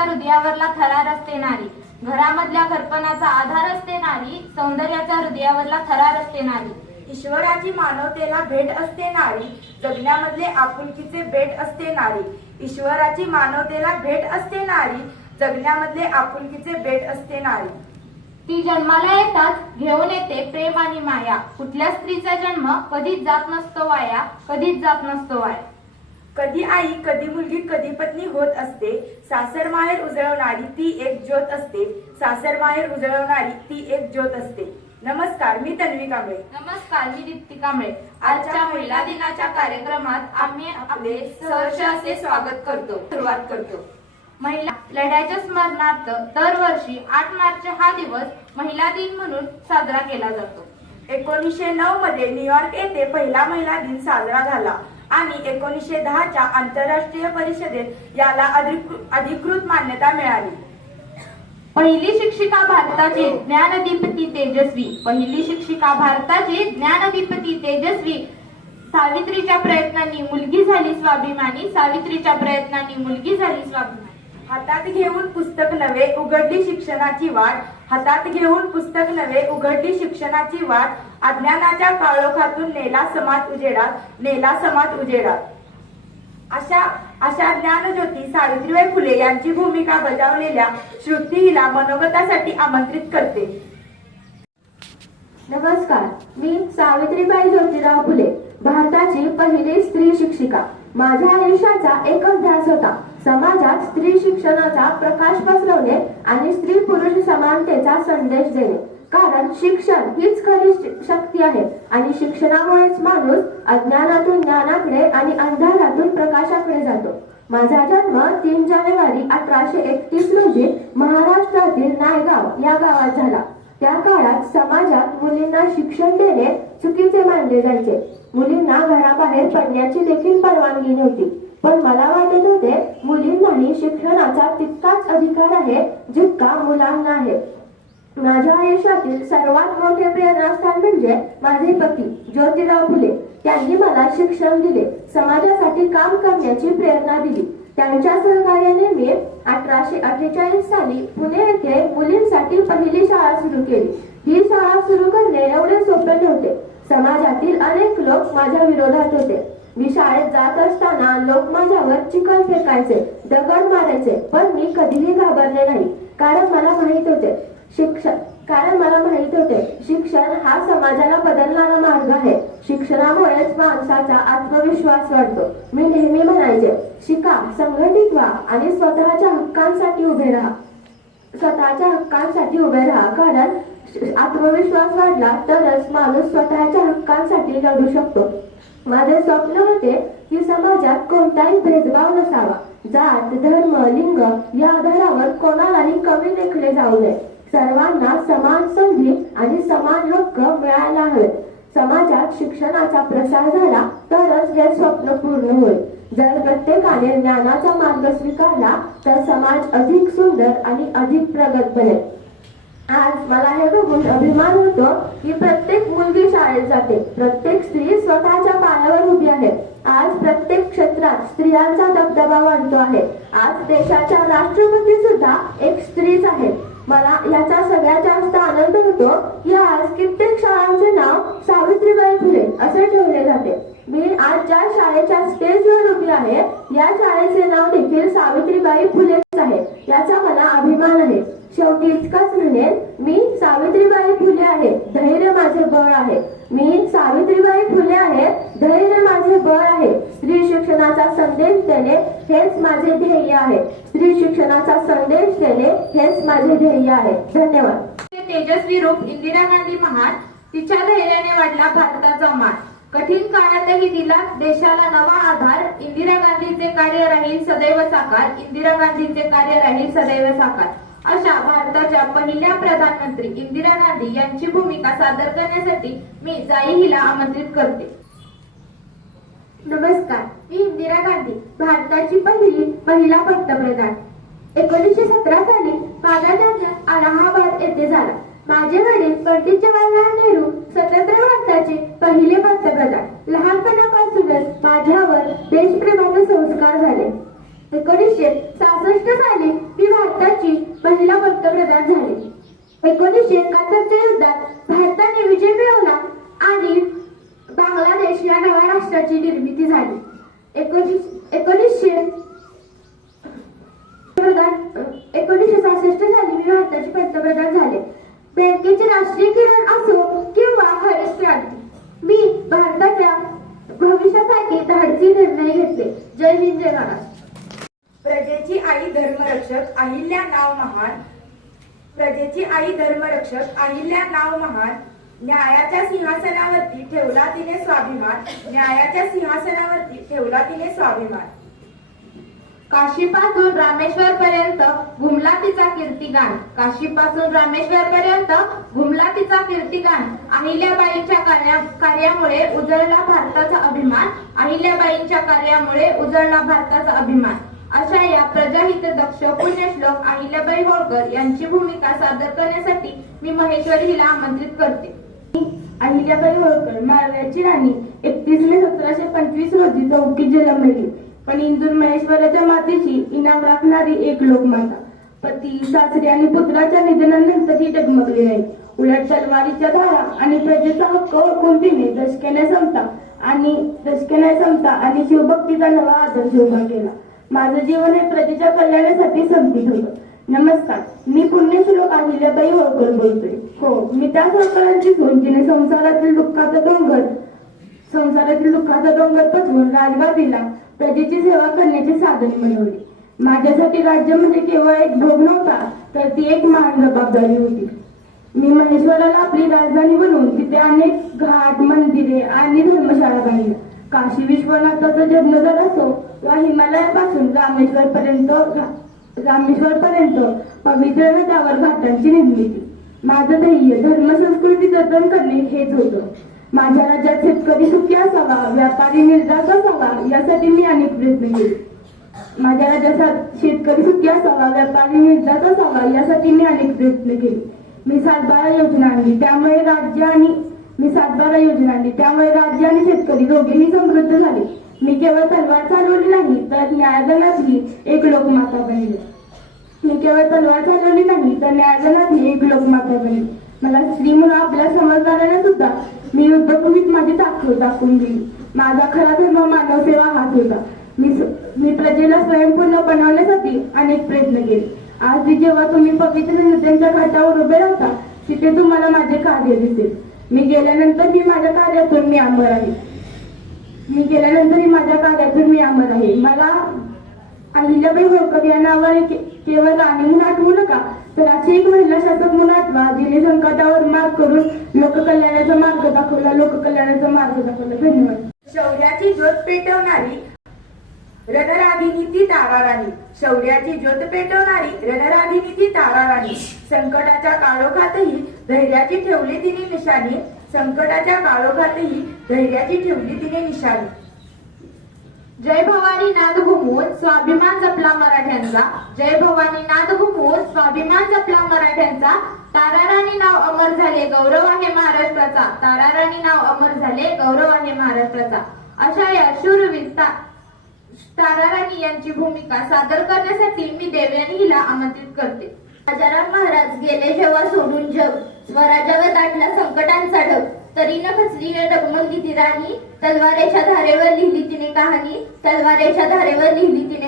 सौंदर्याचा हृदयावरला थरार असते नारी, घरामधल्या घरपणाचा आधार असते नारी, सौंदर्याचा हृदयावरला थरार असते नारी. ईश्वराची मानवतेला भेट असते नारी, जगण्यामधले आपुलकीचे बेट असते नारी. ईश्वराची मानवतेला भेट असते नारी, जगण्यामधले आपुलकीचे बेट असते नारी. ती जन्माला येतात घेऊन येते प्रेम आणि माया, कुठल्या स्त्रीचा जन्म कधीच जात नसतो वाया, कधीच जात नसतो वाया. कधी आई, कधी मुलगी, कधी पत्नी होत असते, सासर माहेर उजळवणारी ती एक ज्योत असते, सासर माहेर उजळवणारी ती एक ज्योत असते. नमस्कार, मी तन्वी कांबळे. नमस्कार, मी दीप्ती कांबळे. आजच्या महिला दिनाच्या कार्यक्रमात आम्ही आपले सहर्ष असे स्वागत करतो, सुरुवात करतो. महिला लढ्याच्या स्मरणार्थ दरवर्षी 8 मार्च हा दिवस महिला दिन म्हणून साजरा केला जातो. 1909 मध्ये न्यूयॉर्क येथे पहिला महिला दिन साजरा झाला आणि 1910च्या आंतरराष्ट्रीय परिषदेत याला अधिकृत मान्यता मिळाली. पहिली शिक्षिका भारताची ज्ञानदीपती तेजस्वी, पहिली शिक्षिका भारताची ज्ञानदीपती तेजस्वी. सावित्रीच्या प्रयत्नांनी मुलगी झाली स्वाभिमानी, सावित्रीच्या प्रयत्नांनी मुलगी झाली स्वाभिमानी. हातात घेऊन पुस्तक नवे उघडली शिक्षणाची वाट, हातात घेऊन पुस्तक नवे उघडली शिक्षणाची वाट. अज्ञानाच्या काळोखातून नेला समाज उजेडात, नेला समाज उजेडात. अशा ज्ञानज्योती सावित्रीबाई फुले यांची भूमिका बजावलेल्या श्रुती हिला मनोगतासाठी आमंत्रित करते. नमस्कार, मी सावित्रीबाई ज्योतिराव फुले, भारताची पहिली स्त्री शिक्षिका. माझ्या आयुष्याचा एकच ध्यास होता, समाजात स्त्री शिक्षणाचा प्रकाश पसरवणे आणि स्त्री पुरुष समानतेचा संदेश देणे. कारण शिक्षण हीच खरी शक्ती आहे आणि शिक्षणामुळेच माणूस अज्ञानातून ज्ञानाकडे आणि अंधारातून प्रकाशाकडे जातो. माझा जन्म 3 जानेवारी 1831 रोजी महाराष्ट्रातील नायगाव या गावात झाला. त्या काळात समाजात मुलींना शिक्षण देणे चुकीचे मानले जायचे. मुलींना घराबाहेर पडण्याची देखील परवानगी नव्हती. पण मला वाटत होते मुलींनाही शिक्षणाचा तितकाच अधिकार आहे जितका मुलांना आहे. माझ्या आयुष्यातील सर्वात मोठे प्रेरणास्थान म्हणजे माझे पती ज्योतिराव फुले. त्यांनी मला शिक्षण दिले, समाजासाठी काम करण्याची प्रेरणा दिली. त्यांच्या सहकार्याने मी 1848 साली पुणे येथे मुलींसाठी पहिली शाळा सुरू केली. ही शाळा सुरू करणे एवढे सोपे नव्हते. समाजातील अनेक लोक माझ्या विरोधात होते. मी शाळेत जात असताना लोक माझ्यावर चिखल फेकायचे, दगड मारायचे, पण मी कधीही घाबरले नाही. कारण मला माहित होते शिक्षण हा समाजाला बदलणारा मार्ग आहे. शिक्षणामुळेच माणसाचा आत्मविश्वास वाढतो. मी नेहमी म्हणायचे, शिका, संघटित व्हा आणि स्वतःच्या हक्कांसाठी उभे राहा. कारण आत्मविश्वास वाढला तरच माणूस स्वतःच्या हक्कांसाठी लढू शकतो. माझे स्वप्न होते की समाजात कोणताही भेदभाव नसावा. जात, धर्म, लिंग या आधारावर कोणालाही कमी लेखले जाऊ नये. सर्वांना समान संधी आणि समान हक्क मिळायला हवेत. समाजात शिक्षणाचा प्रसार झाला तरच हे स्वप्न पूर्ण होईल. जर प्रत्येकाने ज्ञानाचा मार्ग स्वीकारला तर समाज अधिक सुंदर आणि अधिक प्रगत बनेल. आज मला हे बघून अभिमान होतो की प्रत्येक मुलगी शाळेत जाते, प्रत्येक स्त्री स्वतःच्या पायावर उभी आहे. आज प्रत्येक क्षेत्रात स्त्रियांचा दबदबा वाढतो आहे. आज देशाच्या राष्ट्रपती सुद्धा एक स्त्रीच आहे. मला याचा सगळ्यात जास्त आनंद होतो की आज कित्येक शाळांचे नाव सावित्रीबाई फुले असे ठेवले जाते. मी आज ज्या शाळेच्या स्टेजवर उभी आहे या शाळेचे नाव देखील सावित्रीबाई फुलेच आहे. याचा मला अभिमान आहे. शेवटी इतकंच म्हणेन, मी सावित्रीबाई फुले आहे, धैर्य माझे बळ आहे. मी सावित्रीबाई फुले आहे, धैर्य माझे बळ आहे. स्त्री शिक्षणाचा संदेश देणे हेच माझे ध्येय आहे. स्त्री शिक्षणाचा संदेश देणे हेच माझे ध्येय आहे. धन्यवाद. तेजस्वी रूप इंदिरा गांधी महान, तिच्या धैर्याने वाढला भारताचा मान. कठीण काळातही दिला देशाला नवा आधार. इंदिरा गांधीचे कार्य राहील सदैव साकार, इंदिरा गांधीचे कार्य राहील सदैव साकार. अशा भारताच्या पहिल्या प्रधानमंत्री इंदिरा गांधी यांची भूमिका सादर करण्यासाठी मी जाई हिला आमंत्रित करते. नमस्कार, मी इंदिरा गांधी, भारताची महिला पंतप्रधान. 1917 साली माझा जन्म अलाहाबाद येथे झाला. माझे वडील पंडित जवाहरलाल नेहरू स्वतंत्र भारताचे पहिले पंतप्रधान. लहानपणापासूनच माझ्यावर देशप्रेमाचे संस्कार झाले. 1966 साली मी भारताची महिला पंतप्रधान झाले. 1971च्या युद्धात भारताने विजय मिळवला आणि बांगलादेश या नव्या राष्ट्राची निर्मिती झाली. 1966 साली मी भारताचे पंतप्रधान झाले. बँकेचे राष्ट्रीयकरण असो किंवा हरित क्रांती, मी भारताच्या भविष्यासाठी धाडसी निर्णय घेतले. जय हिंद, जय महाराष्ट्र. प्रजेची आई धर्मरक्षक अहिल्या नाव महान. प्रजेची आई धर्मरक्षक अहिल्या नाव महान. न्यायाच्या सिंहासनावरती ठेवला तिने स्वाभिमान. न्यायाच्या सिंहासनावरती ठेवला तिने स्वाभिमान. काशीपासून रामेश्वर पर्यंत घुमला तिचा कीर्तिगान. काशीपासून रामेश्वर पर्यंत घुमला तिचा कीर्तिगान. अहिल्याबाईंच्या कार्यामुळे उजळला भारताचा अभिमान. अहिल्याबाईंच्या कार्यामुळे उजळला भारताचा अभिमान. अशा या प्रजाहित दक्ष पुण्यश्लोक अहिल्याबाई होळकर यांची भूमिका सादर करण्यासाठी मी महेश्वरी हिला आमंत्रित करते. अहिल्याबाई होळकर माळव्याची राणी 31 मे 1725 रोजी चौकीत जन्मली. पण इंदूर महेश्वराच्या मातेची इनाम राखणारी एक लोकमाता. पती, सासरे आणि पुत्राच्या निधनानंतर ही डगमगली नाही. उलट तलवारीच्या धारा आणि प्रजेचा हक्क ओळखून तिने दशके समता आणि शिवभक्तीचा नवा आदर्श उभा केला. माझं जीवन हे प्रजेच्या कल्याणासाठी समर्पित होतं. नमस्कार, मी पुण्यश्लोक अहिल्याबाई होळकर बोलतोय. हो, मी त्या होळकरांची सून जिने संसारातील दुःखाचा डोंगर पचवून राजगादीला प्रजेची सेवा करण्याची साधन मिळवली. माझ्यासाठी राज्य म्हणजे केवळ एक भोग नव्हता, तर ती एक महान जबाबदारी होती. मी महेश्वराला आपली राजधानी बनवून तिथे अनेक घाट, मंदिरे आणि धर्मशाळा बांधल्या. काशी विश्वनाथाचा जन्मदर असो वा हिमालयापासून रामेश्वर पर्यंत पवित्र नद्यावर घाटांची निर्मिती. माझं ध्येय धर्मसंस्कृती जतन करणे हेच होतं. माझ्या राज्यात शेतकरी सुखी असावा, व्यापारी निर्धास्त असावा यासाठी मी अनेक प्रयत्न केले. माझ्या राज्यात शेतकरी सुखी असावा, व्यापारी निर्धास्त असावा यासाठी मी अनेक प्रयत्न केले. मी सातबारा योजना आणली, त्यामुळे राज्य आणि शेतकरी दोघेही समृद्ध झाले. मी केवळ तलवार चालवली नाही तर न्यायदानातही एक लोकमाता बनली. मला स्त्री म्हणून आपल्या समजदारांना सुद्धा मी युद्धभूमीत माझी ताकद दाखवून दिली. माझा खरा धर्म मानवसेवा हाच होता. मी प्रजेला स्वयंपूर्ण बनवण्यासाठी अनेक प्रयत्न केले. आज जेव्हा तुम्ही पवित्र नद्यांच्या घाटावर उभे राहता तिथे तुम्हाला माझे कार्य दिसेल. मी गेल्यानंतरही माझ्या कार्यातून मी अमर आहे. मला अहिल्याबाई होळकर या नावाने केवळ राणी म्हणून आठवू नका, तर अशी एक महिला शासक म्हणून आठवा जिने संकटावर मात करून लोककल्याणाचा मार्ग दाखवला. धन्यवाद. शौर्याची ज्योत पेटवणारी रणरागिणी ती ताराराणी. शौर्याची ज्योत पेटवणारी रणरागिणी ती ताराराणी. संकटाच्या काळोखातही धैर्याची ठेवली तिने निशाणी. संकटाच्या काळोखातही धैर्याची ठेवली तिने निशाणी. जय भवानी नाद घुमून स्वाभिमान जपला मराठ्यांचा. जय भवानी नाद घुमून स्वाभिमान जपला मराठ्यांचा. ताराराणी नाव अमर झाले, गौरव आहे महाराष्ट्राचा. ताराराणी नाव अमर झाले, गौरव आहे महाराष्ट्राचा. अशा या शूरवीर ताराराणी यांची भूमिका सादर करण्यासाठी मी देवयानी हिला आमंत्रित करते. राजाराम महाराज गेले जेव्हा सोडून जग, स्वराज्यावर दाटला संकटांचा ढग. तरी न खचली न डगमगली ती राणी. तलवारेच्या धारेवर लिहिली तिने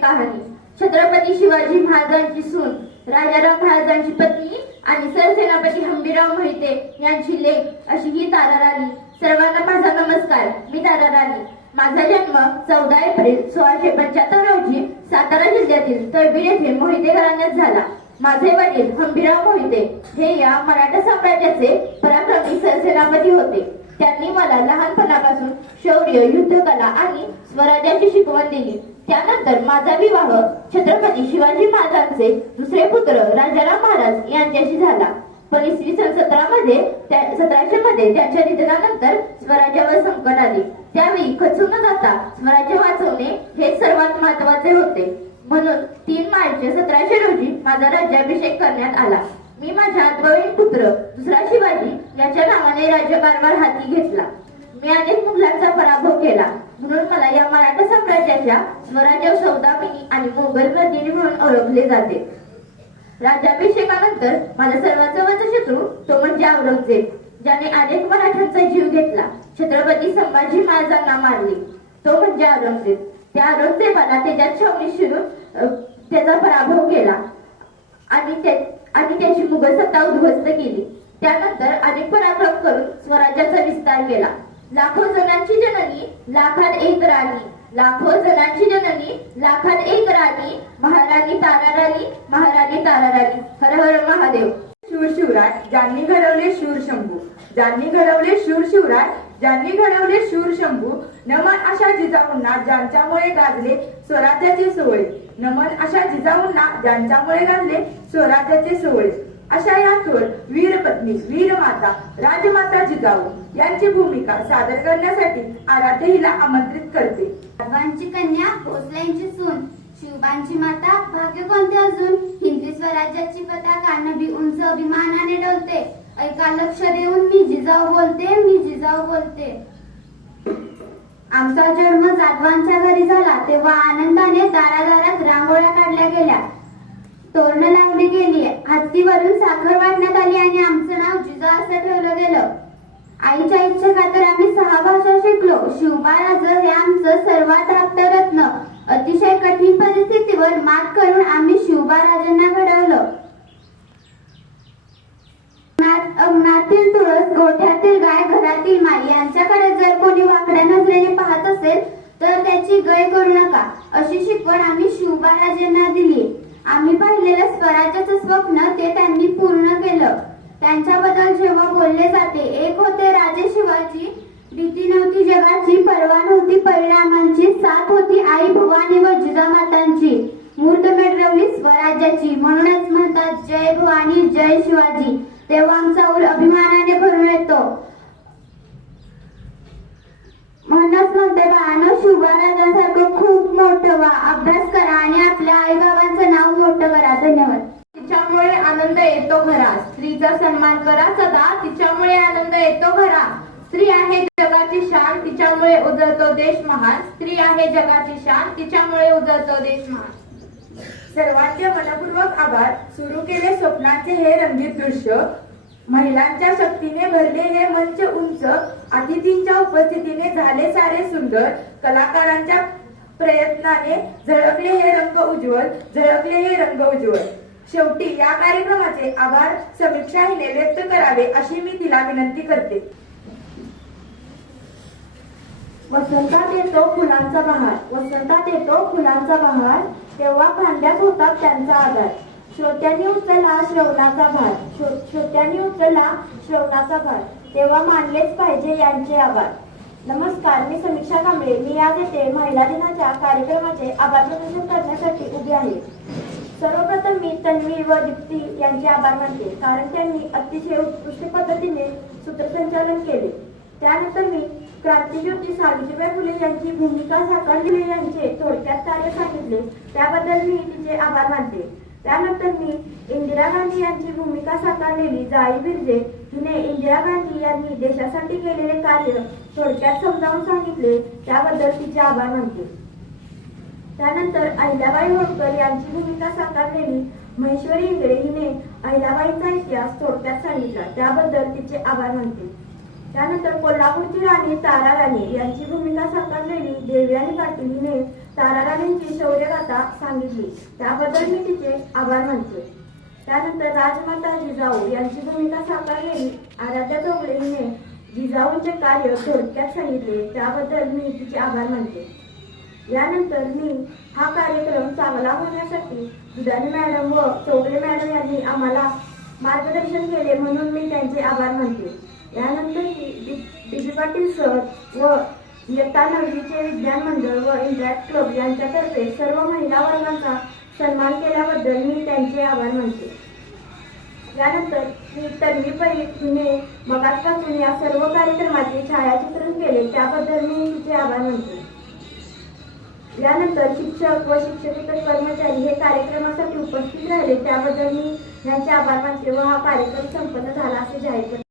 कहाणी. छत्रपती शिवाजी महाराजांची सून, राजाराम महाराजांची पत्नी आणि सरसेनापती हंबीरराव मोहिते यांची लेक अशी ही ताराराणी. सर्वांना माझा नमस्कार. मी ताराराणी. माझा जन्म 14 एप्रिल 1675 रोजी सातारा जिल्ह्यातील तळबीड येथे मोहिते घराण्यात झाला. माझे वडील हंबीरराव मोहिते हे या मराठा साम्राज्याचे पराक्रमी सरसेनापती होते. त्यांनी मला लहानपणापासून शौर्य, युद्धकला आणि स्वराज्याची शिकवण दिली. त्यानंतर माझा विवाह छत्रपती शिवाजी महाराजांचे दुसरे पुत्र राजाराम महाराज यांच्याशी झाला. पण इसवी सन 1700 मध्ये त्यांच्या निधनानंतर स्वराज्यावर संकट आले. त्यावेळी खचून न जाता स्वराज्य वाचवणे हे सर्वात महत्वाचे होते. म्हणून 3 मार्च 1700 रोजी माझा राज्याभिषेक करण्यात आला. मी माझ्या अल्पवयीन पुत्र दुसरा शिवाजी याच्या नावाने राज्यकारभार हाती घेतला. मी अनेक मुघलांचा पराभव केला, म्हणून मला या मराठा साम्राज्याच्या स्वराज्य सौदामिनी आणि मोगल नंदिनी म्हणून ओळखले जाते. राज्याभिषेकानंतर माझा सर्वात जवळचा शत्रू तो म्हणजे औरंगजेब, ज्याने अनेक मराठ्यांचा जीव घेतला. छत्रपती संभाजी महाराजांना मारले तो म्हणजे औरंगजेब. त्या औरंगजेबाला त्याच्यात छावणी शिरून त्याचा पराभव केला आणि त्याची मुघल सत्ता उद्ध्वस्त केली. त्यानंतर अनेक पराक्रम करून स्वराज्याचा विस्तार केला. लाखो जणांची जननी लाखात एक राणी, लाखो जणांची जननी लाखात एक राणी, महाराणी ताराराणी, महाराणी ताराराणी. हर हर महादेव. शूर शिवराय ज्यांनी घडवले शूर शंभू, ज्यांनी घडवले शूर शिवराय, ज्यांनी घडवले शूर शंभू. नमन अशा जिजाऊंना ज्यांच्यामुळे गाजले स्वराज्याचे सोहळे, नमन अशा जिजाऊंना ज्यांच्यामुळे गाजले स्वराज्याचे सोहळे. अशा या थोर वीर पत्नी, वीर माता, राजमाता जिजाऊ यांची भूमिका सादर करण्यासाठी आराध्य हिला आमंत्रित करते. सर्वांची कन्या, भोसल्यांची सून, शिवबांची माता, भाग्य कोणते अजून. हिंदवी स्वराज्याची पताका नभी उंच अभिमानाने डोलते. ऐका लक्ष देऊन, मी जिजाऊ बोलते, मी जिजाऊ बोलते. आमचा जन्म जाधवांच्या घरी झाला तेव्हा आनंदाने दारादारात रांगोळ्या काढल्या गेल्या, तोरणं लावली गेली, हत्तीवरून साखर वाटण्यात आली आणि आमचं नाव जिजा असं ठेवलं गेलं. आईच्या इच्छेखातर आम्ही 6 भाषा शिकलो. शिवबाराज हे आमचं सर्वात धाकटं रत्न. अतिशय कठीण परिस्थितीवर मात करून आम्ही शिवबाराजांना घडवलं. अंगणातील तुळस, गोठ्यातील गाय, घरातील माई यांच्याकडे जर कोणी वाकड्या नजरेने पाहत असेल तर त्याची गय करू नका, अशी शिकवण आम्ही शिवबाराजांना दिली. आम्ही पाहिलेलं स्वराज्याचं स्वप्न ते त्यांनी पूर्ण केलं. त्यांच्याबद्दल जेव्हा बोलले जाते, एक होते राजे शिवाजी, भीती नव्हती जगाची, पर्वा नव्हती परिणामांची, साथ होती आई भवानी व जिजामातांची, मुहूर्तमेढ रवली स्वराज्याची. म्हणूनच म्हणतात जय भवानी जय शिवाजी. तेव्हा आमचा उर अभिमानाने भरून येतो. म्हणूनच म्हणते बाळांनो, शिवबाराजांसारखं खूप मोठं व्हा, अभ्यास करा आणि आपल्या आई बाबांचं नाव मोठं करा. धन्यवाद. तिच्यामुळे आनंद येतो घरा, स्त्रीचा सन्मान करा सदा. तिच्यामुळे आनंद येतो घरा. स्त्री आहे जगाची शान, तिच्यामुळे उजळतो देश महान. स्त्री आहे जगाची शान, तिच्यामुळे उजळतो देश महान. सर्वांचे मनपूर्वक आभार. सुरू केले स्वप्नाचे हे रंगीत दृश्य. महिलांच्या शक्तीने भरले हे मंच उंच. अतिथींच्या उपस्थितीने झाले सारे सुंदर. कलाकारांच्या प्रयत्नाने झळकले हे रंग उज्ज्वल, झळकले हे रंग उज्ज्वल. शेवटी या कार्यक्रमाचे आभार समीक्षा हिने व्यक्त करावे अशी मी तिला विनंती करते. वसंतात येतो फुलांचा बहार, वसंतात येतो फुलांचा बहार, तेव्हा फांद्यात होतात त्यांचा आधार. श्रोत्यांनी उचलला श्रवणाचा भार, श्रोत्यांनी उचलला श्रवणाचा भार, तेव्हा मानलेच पाहिजे यांचे आभार. नमस्कार, मी समीक्षा कांबळे. मी आज येथे महिला दिनाच्या कार्यक्रमाचे आभार प्रदर्शन करण्यासाठी उभी आहे. सर्वप्रथम मी तन्वी व दीप्ती यांचे आभार मानते, कारण त्यांनी अतिशय उत्कृष्ट पद्धतीने सूत्रसंचालन केले. त्यानंतर मी क्रांतिज्योती सावित्रीबाई फुले यांची भूमिका साकारली यांचे थोडक्यात कार्य सांगितले, त्याबद्दल मी तिचे आभार मानते. त्यानंतर मी इंदिरा गांधी यांची भूमिका साकारलेली जाई बिर्जे हिने इंदिरा गांधी यांनी देशासाठी केलेले कार्य थोडक्यात समजावून सांगितले, त्याबद्दल तिचे आभार मानते. त्यानंतर अहिल्याबाई होळकर यांची भूमिका साकारलेली महेश्वरी इंगळे हिने अहिल्याबाईंचा इतिहास थोडक्यात सांगितला, त्याबद्दल तिचे आभार मानते. त्यानंतर कोल्हापूरची राणी ताराराणी यांची भूमिका साकारलेली देवयानी पाटील हिने ताराराणींची शौर्यगाथा सांगितली, त्याबद्दल मी तिचे आभार मानते. त्यानंतर राजमाता जिजाऊ यांची भूमिका साकारलेली आराध्या चौगले हिने जिजाऊंचे कार्य थोडक्यात सांगितले, त्याबद्दल मी तिचे आभार मानते. यानंतर मी हा कार्यक्रम चांगला होण्यासाठी दुधाने मॅडम व चौगले मॅडम यांनी आम्हाला मार्गदर्शन केले, म्हणून मी त्यांचे आभार मानते. यानंतर डी पाटील सर व इयत्ता 9वीचे विज्ञान मंडळ व इंटरॅक्ट क्लब यांच्यातर्फे सर्व महिला वर्गांचा सन्मान केल्याबद्दल मी त्यांचे आभार मानते. यानंतर मी तन्वी परीख हिने मगाचपासून या सर्व कार्यक्रमाचे छायाचित्रण केले, त्याबद्दल मी तिचे आभार मानते. यानंतर शिक्षक व शिक्षकेतर कर्मचारी हे कार्यक्रमासाठी उपस्थित राहिले, त्याबद्दल मी यांचे आभार मानते व हा कार्यक्रम संपन्न झाला असे जाहीर करते.